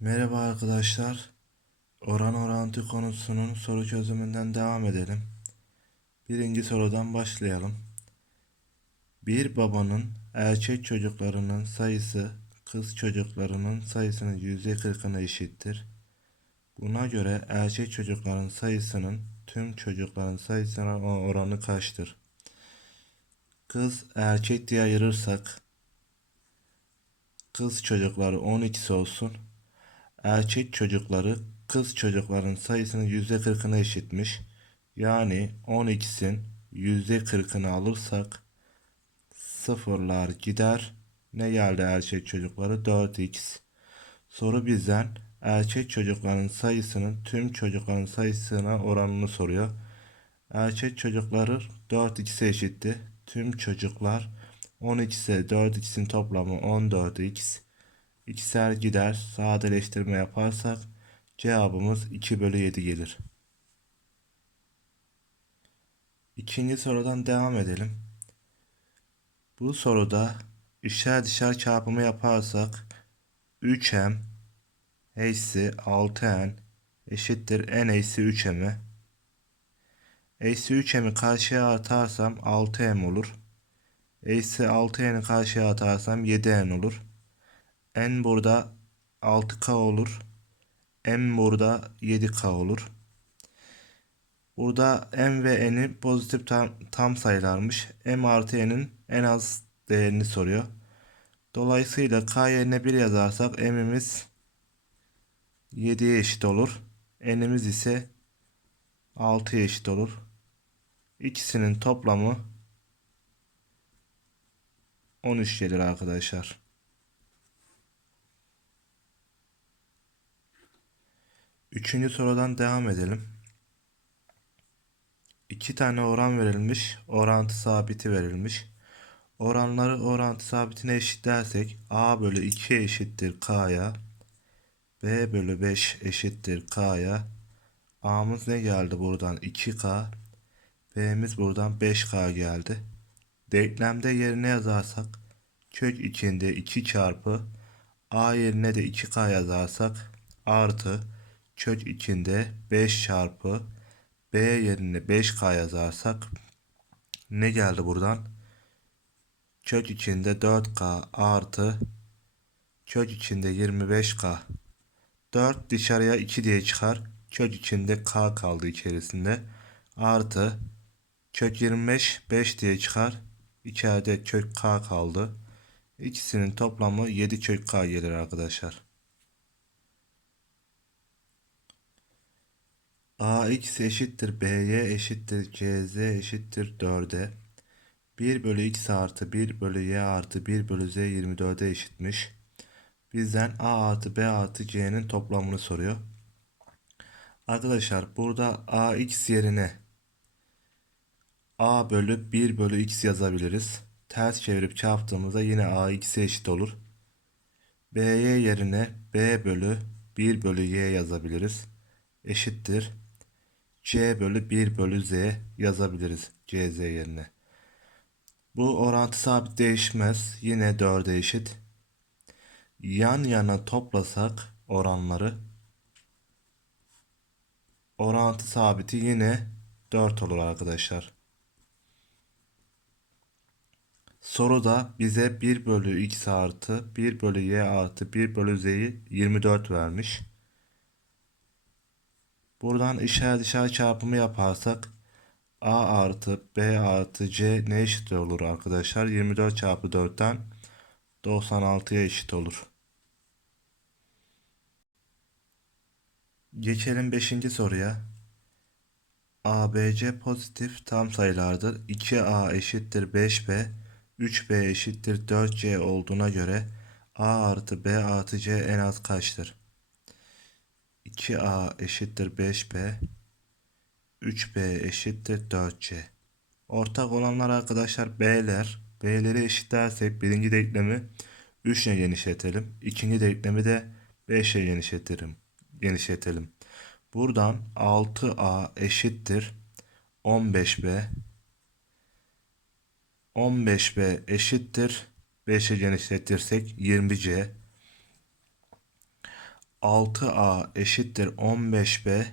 Merhaba arkadaşlar. Oran orantı konusunun soru çözümünden devam edelim. Birinci sorudan başlayalım. Bir babanın erkek çocuklarının sayısı kız çocuklarının sayısının yüzde kırkına eşittir. Buna göre erkek çocukların sayısının tüm çocukların sayısına oranı kaçtır? Kız erkek diye ayırırsak kız çocukları 12 olsun. Erkek çocukları kız çocukların sayısının yüzde kırkına eşitmiş. Yani 12'sin yüzde kırkını alırsak sıfırlar gider. Ne geldi erkek çocukları? 4x. Soru bizden erkek çocukların sayısının tüm çocukların sayısına oranını soruyor. Erkek çocukları 4x'e eşitti. Tüm çocuklar 12'se 4x'in toplamı 14x. İkişer gider sadeleştirme yaparsak cevabımız 2 bölü 7 gelir. İkinci sorudan devam edelim. Bu soruda işler dışarı çarpımı yaparsak 3m eksi 6n eşittir n eksi 3m'i. Eksi 3m'i karşıya atarsam 6m olur. Eksi 6n'i karşıya atarsam 7n olur. N burada 6k olur. m burada 7k olur. Burada m ve n'i pozitif tam, tam sayılarmış. m artı n'in en az değerini soruyor. Dolayısıyla k yerine 1 yazarsak m'imiz 7'ye eşit olur. n'imiz ise 6'ya eşit olur. İkisinin toplamı 13 gelir arkadaşlar. Üçüncü sorudan devam edelim. İki tane oran verilmiş. Orantı sabiti verilmiş. Oranları orantı sabitine eşitlersek A bölü 2 eşittir K'ya. B bölü 5 eşittir K'ya. A'mız ne geldi buradan? 2K. B'miz buradan 5K geldi. Denklemde yerine yazarsak kök 2'inde 2 çarpı A yerine de 2K yazarsak artı kök 2'inde 5 çarpı B yerine 5K yazarsak ne geldi buradan? Kök içinde 4K artı kök içinde 25K 4 dışarıya 2 diye çıkar. Kök içinde K kaldı içerisinde. Artı kök 25 5 diye çıkar. İçeride kök K kaldı. İkisinin toplamı 7 kök K gelir arkadaşlar. Ax eşittir by eşittir cz eşittir 4'e 1 bölü x artı 1 bölü y artı 1 bölü z 24'e eşitmiş. Bizden a artı b artı c'nin toplamını soruyor. Arkadaşlar burada ax yerine a bölü 1 bölü x yazabiliriz. Ters çevirip çarptığımızda yine ax'e eşit olur. by yerine b bölü 1 bölü y yazabiliriz. Eşittir c bölü 1 bölü z yazabiliriz cz yerine. Bu orantı sabit değişmez. Yine 4'e eşit. Yan yana toplasak oranları orantı sabiti yine 4 olur arkadaşlar. Soruda bize 1 bölü x artı 1 bölü y artı 1 bölü z'yi 24 vermiş. Buradan işaret dışarı çarpımı yaparsak a artı b artı c ne eşit olur arkadaşlar? 24 çarpı 4'ten 96'ya eşit olur. Geçelim 5. soruya. ABC pozitif tam sayılardır. 2A eşittir 5B, 3B eşittir 4C olduğuna göre A artı B artı C en az kaçtır? 2a eşittir 5b 3b eşittir 4c ortak olanlar arkadaşlar b'ler. B'leri eşitlersek birinci denklemi 3 ile genişletelim. İkinci denklemi de 5 ile genişletelim genişletelim. Buradan 6a eşittir 15b 15b eşittir 5'e genişletirsek 20c 6A eşittir 15B.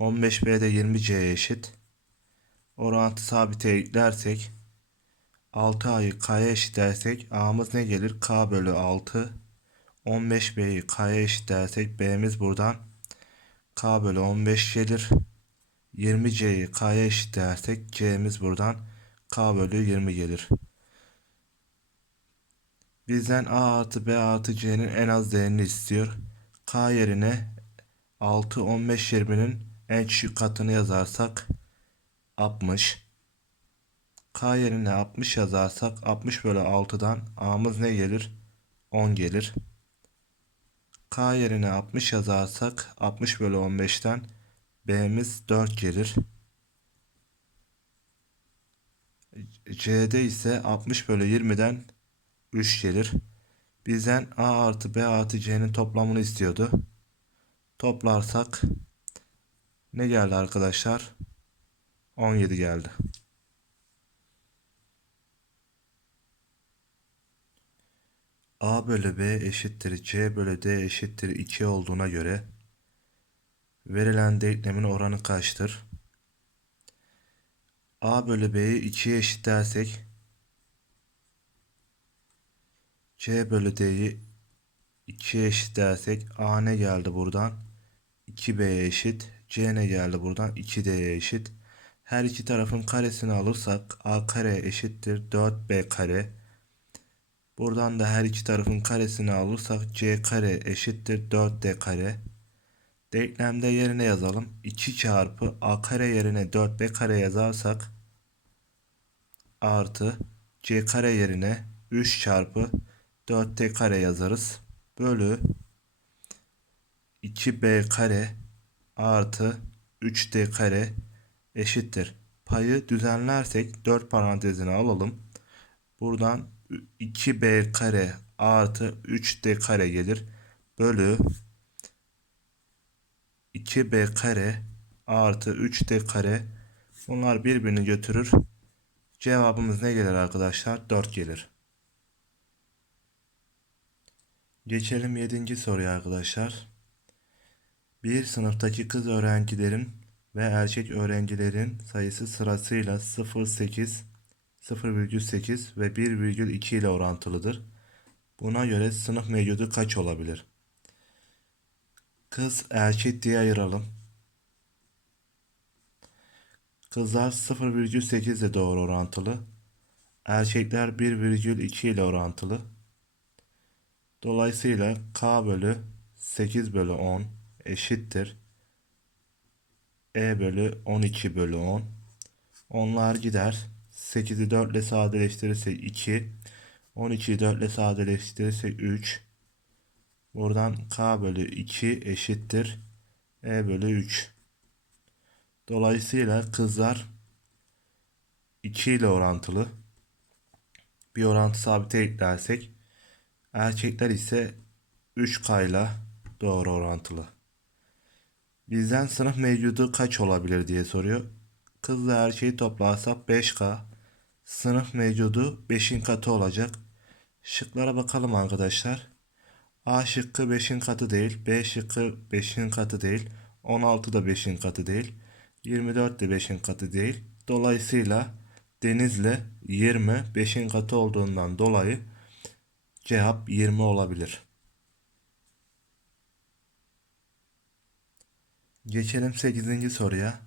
15B de 20C'ye eşit. Orantı sabite eklersek 6A'yı K'ya eşit dersek A'mız ne gelir? K bölü 6. 15B'yi K'ya eşit dersek B'miz buradan K bölü 15 gelir. 20C'yi K'ya eşit dersek C'miz buradan K bölü 20 gelir. Bizden A artı B artı C'nin en az değerini istiyor. K yerine 6 15 20'nin en küçük katını yazarsak 60. K yerine 60 yazarsak 60 bölü 6'dan A'mız ne gelir? 10 gelir. K yerine 60 yazarsak 60 bölü 15'ten B'miz 4 gelir. C'de ise 60 bölü 20'den 3 gelir. Bizden A artı B artı C'nin toplamını istiyordu. Toplarsak ne geldi arkadaşlar? 17 geldi. A bölü B eşittir C bölü D eşittir 2 olduğuna göre verilen denklemin oranı kaçtır? A bölü B'yi 2'ye eşitlersek C bölü D'yi 2'ye eşitlersek A ne geldi buradan? 2B'ye eşit. C ne geldi buradan? 2D'ye eşit. Her iki tarafın karesini alırsak A kare eşittir 4B kare. Buradan da her iki tarafın karesini alırsak C kare eşittir 4D kare. Denklemde yerine yazalım. 2 çarpı A kare yerine 4B kare yazarsak artı C kare yerine 3 çarpı 4D kare yazarız. Bölü 2B kare artı 3D kare eşittir. Payı düzenlersek 4 parantezine alalım. Buradan 2b kare artı 3d kare gelir. Bölü 2b kare artı 3d kare. Bunlar birbirini götürür. Cevabımız ne gelir arkadaşlar? 4 gelir. Geçelim 7. soruya arkadaşlar. Bir sınıftaki kız öğrencilerin ve erkek öğrencilerin sayısı sırasıyla 0, 8, 0,8 ve 1,2 ile orantılıdır. Buna göre sınıf mevcudu kaç olabilir? Kız erkek diye ayıralım. Kızlar 0,8 ile doğru orantılı. Erkekler 1,2 ile orantılı. Dolayısıyla K bölü 8 bölü 10 eşittir. E bölü 12 bölü 10. Onlar gider. 8'i 4 ile sadeleştirirsek 2. 12'yi 4 ile sadeleştirirsek 3. Buradan k bölü 2 eşittir. E bölü 3. Dolayısıyla kızlar 2 ile orantılı. Bir orantı sabiti eklersek erkekler ise 3K ile doğru orantılı. Bizden sınıf mevcudu kaç olabilir diye soruyor. Kızla erkeği toplarsak 5K. Sınıf mevcudu 5'in katı olacak. Şıklara bakalım arkadaşlar. A şıkkı 5'in katı değil. B şıkkı 5'in katı değil. 16 da 5'in katı değil. 24 de 5'in katı değil. Dolayısıyla Deniz'le 20 5'in katı olduğundan dolayı cevap 20 olabilir. Geçelim 8. soruya.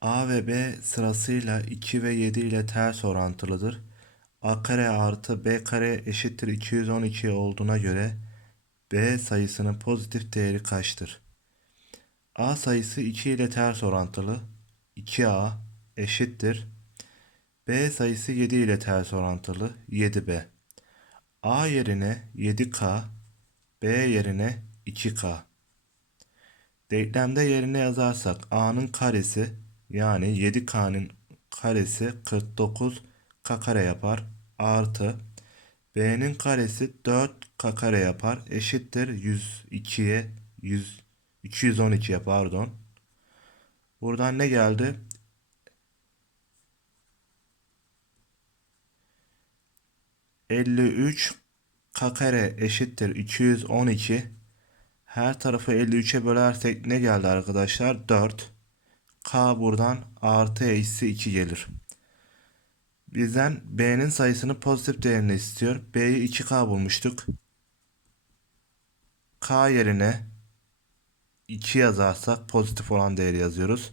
A ve B sırasıyla 2 ve 7 ile ters orantılıdır. A kare artı B kare eşittir 212 olduğuna göre B sayısının pozitif değeri kaçtır? A sayısı 2 ile ters orantılı. 2A eşittir. B sayısı 7 ile ters orantılı. 7B. A yerine 7K, B yerine 2K. Denklemde yerine yazarsak A'nın karesi yani 7K'nın karesi 49 K kare yapar. Artı B'nin karesi 4K kare yapar. Eşittir 102'ye 100, 212'ye pardon. Buradan ne geldi? Elli üç k kare eşittir 212. Her tarafı 53'e bölersek ne geldi arkadaşlar? 4. K buradan artı eksi 2 gelir. Bizden B'nin sayısını pozitif değerini istiyor. B'yi 2K bulmuştuk. K yerine 2 yazarsak pozitif olan değeri yazıyoruz.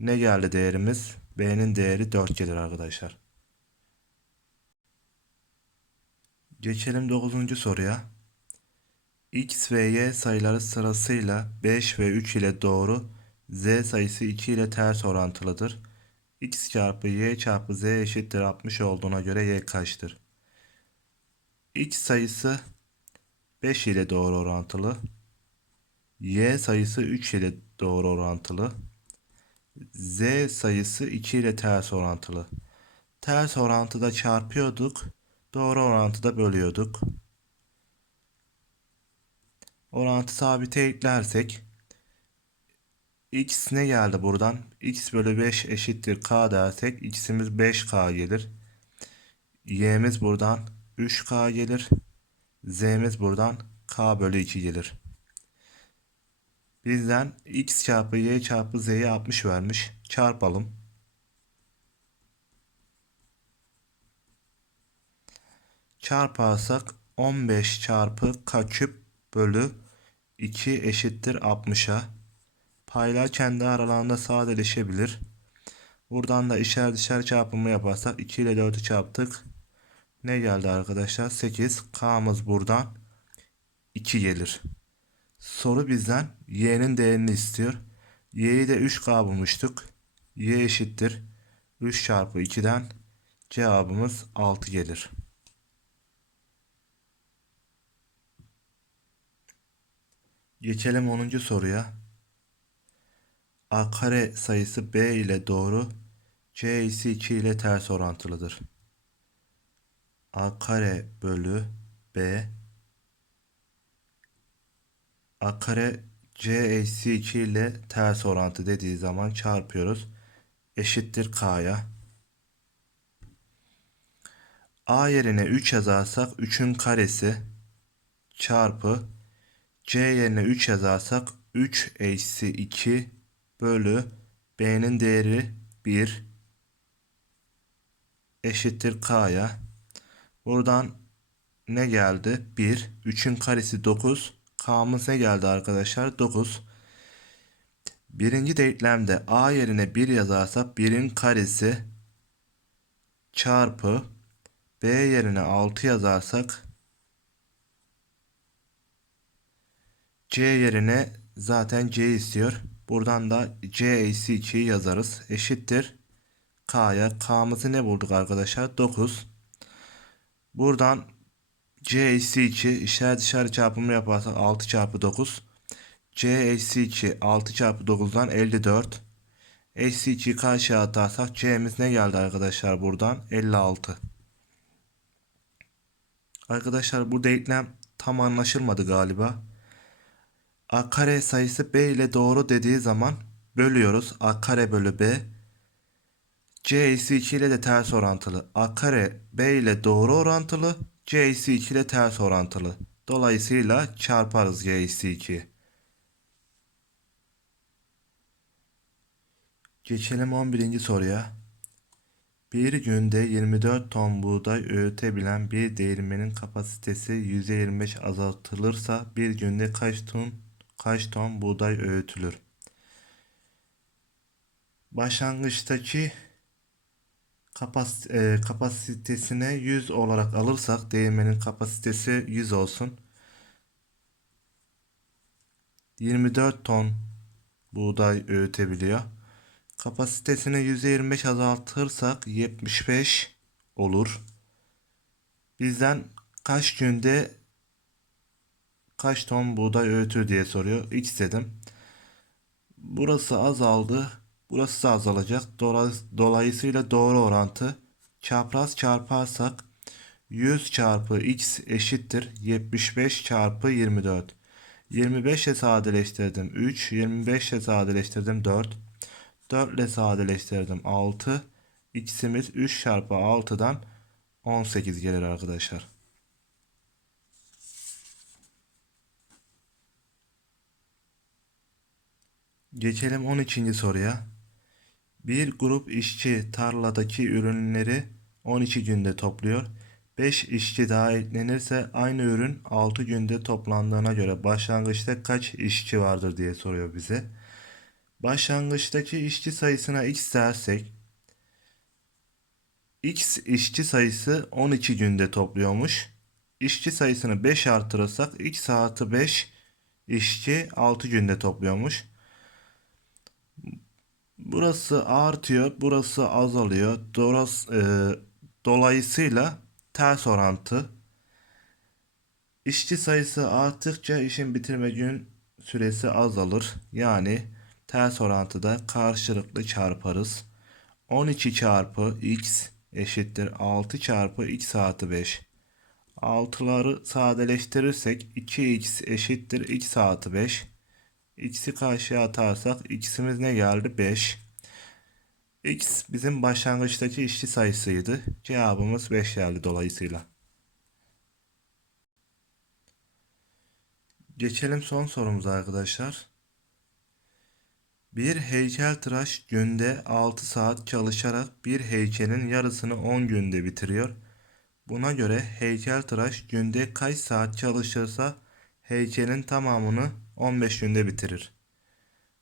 Ne geldi değerimiz? B'nin değeri 4 gelir arkadaşlar. Geçelim 9. soruya. X ve Y sayıları sırasıyla 5 ve 3 ile doğru, Z sayısı 2 ile ters orantılıdır. X çarpı Y çarpı Z eşittir 60 olduğuna göre Y kaçtır? X sayısı 5 ile doğru orantılı. Y sayısı 3 ile doğru orantılı. Z sayısı 2 ile ters orantılı. Ters orantıda çarpıyorduk. Doğru orantıda bölüyorduk. Orantı sabite eklersek x ne geldi buradan? x bölü 5 eşittir k dersek x'imiz 5k gelir. y'miz buradan 3k gelir. z'miz buradan k bölü 2 gelir. Bizden x çarpı y çarpı z'ye 60 vermiş. Çarpalım. Çarparsak 15 çarpı k küp bölü 2 eşittir 60'a. Paylar kendi aralarında sadeleşebilir. Buradan da işer dışarı çarpımı yaparsak 2 ile 4'ü çarptık. Ne geldi arkadaşlar? 8. K'mız buradan 2 gelir. Soru bizden y'nin değerini istiyor. y'yi de 3k bulmuştuk. y eşittir 3 çarpı 2'den cevabımız 6 gelir. Geçelim 10. soruya. A kare sayısı B ile doğru, C ise 2 ile ters orantılıdır. A kare bölü B A kare C eksi 2 ile ters orantı dediği zaman çarpıyoruz. Eşittir K'ya. A yerine 3 yazarsak 3'ün karesi çarpı C yerine 3 yazarsak 3 eksi 2 bölü B'nin değeri 1 eşittir K'ya. Buradan ne geldi? 1. 3'ün karesi 9. K'mız ne geldi arkadaşlar? 9. Birinci denklemde A yerine 1 yazarsak 1'in karesi çarpı B yerine 6 yazarsak C yerine zaten C istiyor. Buradan da C eksi 2'yi yazarız. Eşittir. K'ya. K'mızı ne bulduk arkadaşlar? 9. Buradan C eksi 2 işler dışarı çarpımı yaparsak 6 çarpı 9. C eksi 2 6 çarpı 9'dan 54. Eksi 2'yi karşıya atarsak C'miz ne geldi arkadaşlar buradan? 56. Arkadaşlar bu denklem tam anlaşılmadı galiba. A kare sayısı B ile doğru dediği zaman bölüyoruz. A kare bölü B. C eksi 2 ile de ters orantılı. A kare B ile doğru orantılı. C eksi 2 ile ters orantılı. Dolayısıyla çarparız C eksi 2. Geçelim 11. soruya. Bir günde 24 ton buğday öğütebilen bir değirmenin kapasitesi %25 azaltılırsa bir günde kaç ton kaç ton buğday öğütülür? Başlangıçtaki e, kapasitesine 100 olarak alırsak değirmenin kapasitesi 100 olsun. 24 ton buğday öğütebiliyor. Kapasitesini %25 azaltırsak 75 olur. Bizden kaç günde kaç ton buğday öğütür diye soruyor. X dedim. Burası azaldı. Burası da azalacak. Dolayısıyla doğru orantı. Çapraz çarparsak 100 çarpı x eşittir 75 çarpı 24. 25 ile sadeleştirdim 3. 25 ile sadeleştirdim 4. 4 ile sadeleştirdim 6. X'imiz 3 çarpı 6'dan 18 gelir arkadaşlar. Geçelim 12. soruya. Bir grup işçi tarladaki ürünleri 12 günde topluyor. 5 işçi daha eklenirse aynı ürün 6 günde toplandığına göre başlangıçta kaç işçi vardır diye soruyor bize. Başlangıçtaki işçi sayısına x dersek x işçi sayısı 12 günde topluyormuş. İşçi sayısını 5 artırırsak x artı 5 işçi 6 günde topluyormuş. Burası artıyor, burası azalıyor. Doras, e, dolayısıyla ters orantı. İşçi sayısı arttıkça işin bitirme gün süresi azalır. Yani ters orantıda karşılıklı çarparız. 12 çarpı x eşittir 6 çarpı x artı 5. 6'ları sadeleştirirsek 2x eşittir x artı 5. X'i karşıya atarsak x'imiz ne geldi? 5. X bizim başlangıçtaki işçi sayısıydı. Cevabımız 5 geldi dolayısıyla. Geçelim son sorumuza arkadaşlar. Bir heykeltıraş günde 6 saat çalışarak bir heykelin yarısını 10 günde bitiriyor. Buna göre heykeltıraş günde kaç saat çalışırsa heykelin tamamını 15 günde bitirir.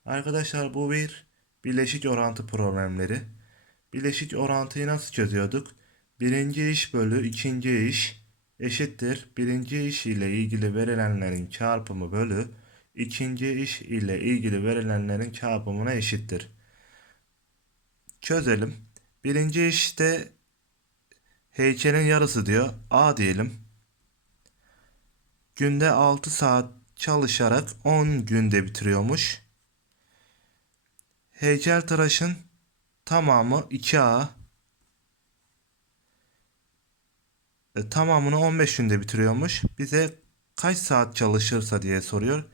Arkadaşlar bu bir bileşik orantı problemleri. Bileşik orantıyı nasıl çözüyorduk? Birinci iş bölü ikinci iş eşittir. Birinci iş ile ilgili verilenlerin çarpımı bölü ikinci iş ile ilgili verilenlerin çarpımına eşittir. Çözelim. Birinci işte heykelin yarısı diyor. A diyelim. Günde 6 saat çalışarak 10 günde bitiriyormuş. Heykeltıraşın tamamı 2A. E, tamamını 15 günde bitiriyormuş. Bize kaç saat çalışırsa diye soruyor.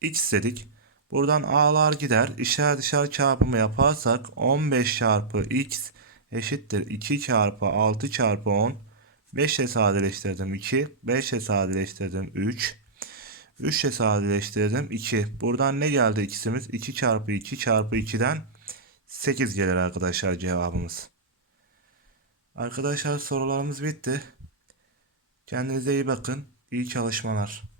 X dedik. Buradan A'lar gider. İşler dışarı çarpımı yaparsak 15 çarpı X eşittir 2 çarpı 6 çarpı 10. 5 ile sadeleştirdim 2. 5 ile sadeleştirdim 3. 3 ile sadeleştirdim 2. Buradan ne geldi ikisimiz? 2 çarpı 2 çarpı 2'den 8 gelir arkadaşlar cevabımız. Arkadaşlar sorularımız bitti. Kendinize iyi bakın. İyi çalışmalar.